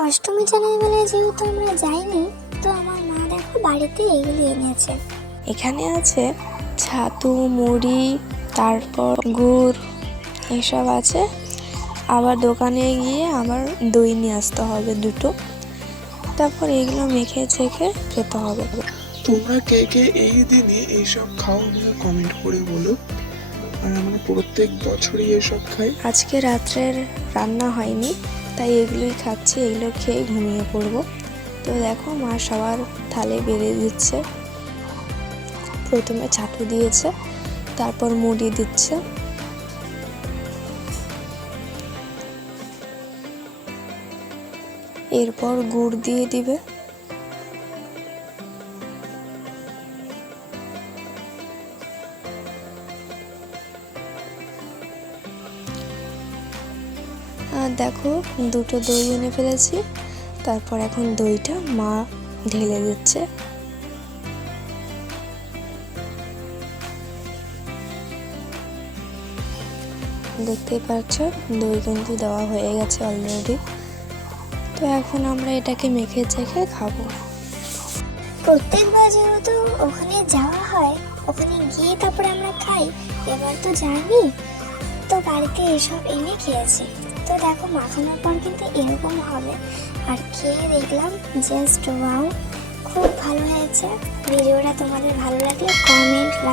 অষ্টমী চাঁদের বেলায় যেহেতু আমরা যাইনি, তো আমার মা দেখো বাড়িতে এগুলি এনেছে। এখানে আছে ছাতু, মুড়ি, তারপর গুড়, এসব আছে। আবার দোকানে গিয়ে আবার দই নিয়ে আসতে হবে দুটো, তারপর এগুলো মেখে চেখে খেতে হবে। তোমরা কে কে এই দিনে এইসব খাও আমাকে কমেন্ট করে বলো। আর আমরা প্রত্যেক বছরই এসব খাই। আজকে রাত্রের রান্না হয়নি, তাই এগুলোই খাচ্ছি। এগুলো খেয়ে ঘুমিয়ে পড়বো। তো দেখো মা সবার থালে বেড়ে দিচ্ছে। প্রথমে ছাতু দিয়েছে, তারপর মুড়ি দিচ্ছে, এরপর গুড় দিয়ে দিবে। আর দেখো দুটো দই এনে ফেলেছি। তারপর এখন দইটা মা ঢেলে দিচ্ছে। দেখতেই পাচ্ছ দই কিন্তু দেওয়া হয়ে গেছে অলরেডি। তো এখন আমরা এটাকে মেখে চেখে খাবো। প্রত্যেকবার যেহেতু ওখানে যাওয়া হয়, ওখানে গিয়ে তারপরে আমরা খাই। এবার তো জানি, তো বাড়িতে এসব এনে খেয়েছি। তো দেখো মাখানোর পর কিন্তু এরকম হবে। আর খেয়ে দেখলাম জাস্ট ওয়াও, খুব ভালো হয়েছে। ভিডিওটা তোমাদের ভালো লাগলে কমেন্ট, লাইক